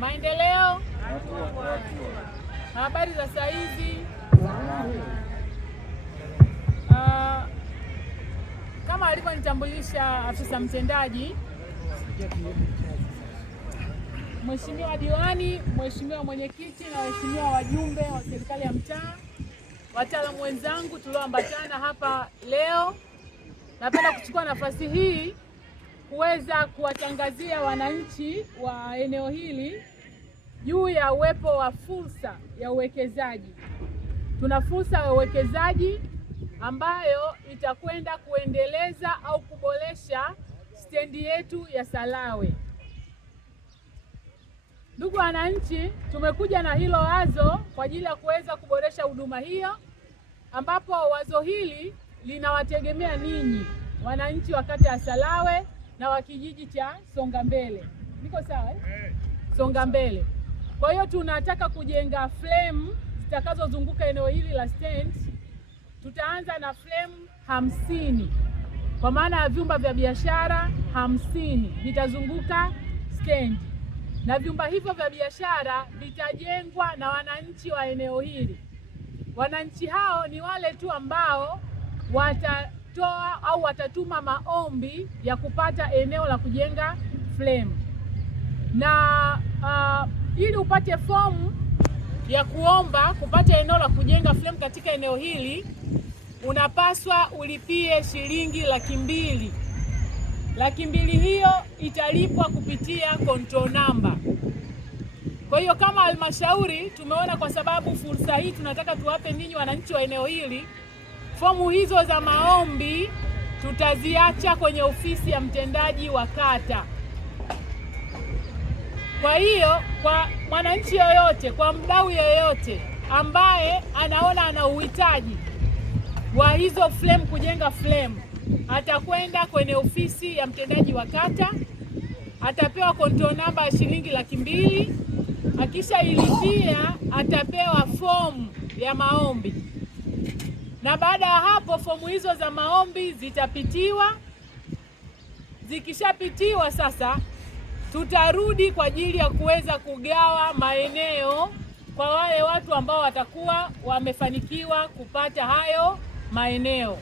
Maendeleo. Habari za saa hizi. Kama alivyonitambulisha afisa mtendaji Mheshimiwa Diwani, Mheshimiwa Mwenyekiti na waheshimiwa wajumbe wa serikali ya mtaa, wataalamu wenzangu tulioambatana hapa leo, napenda kuchukua nafasi hii kuweza kuwatangazia wananchi wa eneo hili juu ya uwepo wa fursa ya uwekezaji. Tuna fursa ya uwekezaji ambayo itakwenda kuendeleza au kuboresha stendi yetu ya Salawe. Ndugu wananchi, tumekuja na hilo wazo kwa ajili ya kuweza kuboresha huduma hiyo, ambapo wazo hili linawategemea ninyi wananchi wa kata ya Salawe na wa kijiji cha Songambele. Niko sawa eh? Songambele. Kwa hiyo tunataka kujenga frame zitakazozunguka eneo hili la stand. Tutaanza na frame 50 kwa maana ya vyumba vya biashara 50 vitazunguka stand, na vyumba hivyo vya biashara vitajengwa na wananchi wa eneo hili. Wananchi hao ni wale tu ambao watatoa au watatuma maombi ya kupata eneo la kujenga frame. Na ili upate fomu ya kuomba kupata eneo la kujenga frame katika eneo hili, unapaswa ulipie shilingi 200,000. 200,000 hiyo italipwa kupitia control number. Kwa hiyo kama halmashauri tumeona kwa sababu fursa hii tunataka tuwape ninyi wananchi wa eneo hili, fomu hizo za maombi tutaziacha kwenye ofisi ya mtendaji wa kata. Kwa hiyo kwa mwananchi yoyote, kwa mdau yoyote ambaye anaona ana uhitaji wa hizo frame, kujenga frame, atakwenda kwenye ofisi ya mtendaji wa kata, atapewa control number ya shilingi 200,000. Akisha ilipia atapewa fomu ya maombi, na baada ya hapo fomu hizo za maombi zitapitiwa. Zikishapitiwa sasa, tutarudi kwa ajili ya kuweza kugawa maeneo kwa wale watu ambao watakuwa wamefanikiwa kupata hayo maeneo.